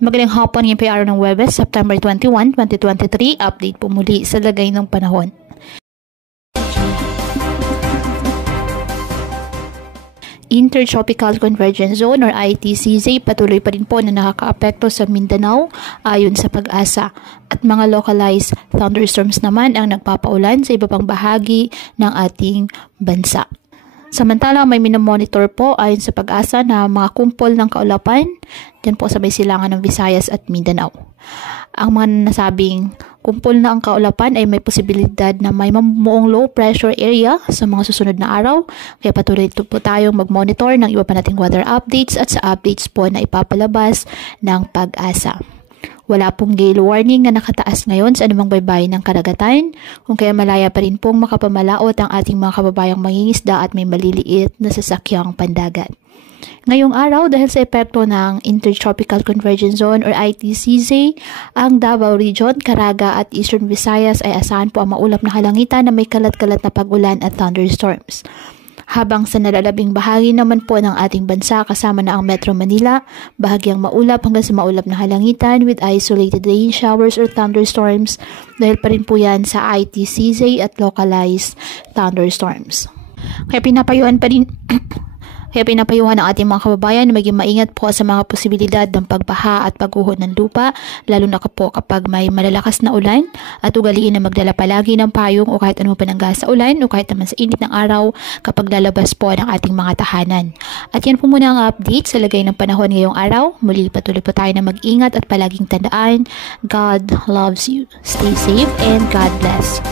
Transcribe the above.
Magandang hapon, ngayon po ay araw ng Huwebes, September 21, 2023. Update po muli sa lagay ng panahon. Intertropical Convergence Zone or ITCZ patuloy pa rin po na nakakaapekto sa Mindanao ayon sa Pag-asa. At mga localized thunderstorms naman ang nagpapaulan sa iba pang bahagi ng ating bansa. Samantala, may minomonitor po ayon sa Pag-asa na mga kumpol ng kaulapan dyan po sa may silangan ng Visayas at Mindanao. Ang mga nasabing kumpol na ang kaulapan ay may posibilidad na may mamuong low pressure area sa mga susunod na araw. Kaya patuloy po tayong mag-monitor ng iba pa nating weather updates at sa updates po na ipapalabas ng Pag-asa. Wala pong gale warning na nakataas ngayon sa anumang baybayin ng karagatan, kung kaya malaya pa rin pong makapamalaot ang ating mga kababayang mangingisda at may maliliit na sasakyang pandagat. Ngayong araw, dahil sa epekto ng Intertropical Convergence Zone or ITCZ, ang Davao Region, Caraga at Eastern Visayas ay asahan po ang maulap na kalangitan na may kalat-kalat na pag-ulan at thunderstorms. Habang sa nalalabing bahagi naman po ng ating bansa kasama na ang Metro Manila, bahagyang maulap hanggang sa maulap na halangitan with isolated rain showers or thunderstorms dahil pa rin po yan sa ITCZ at localized thunderstorms. Kaya pinapayuhan ng ating mga kababayan na maging maingat po sa mga posibilidad ng pagbaha at pagguho ng lupa, lalo na po kapag may malalakas na ulan, at ugaliin na magdala palagi ng payong o kahit anong panangga sa ulan o kahit naman sa init ng araw kapag lalabas po ng ating mga tahanan. At yan po muna ang update sa lagay ng panahon ngayong araw. Muli patuloy po tayo na mag-ingat at palaging tandaan, God loves you. Stay safe and God bless.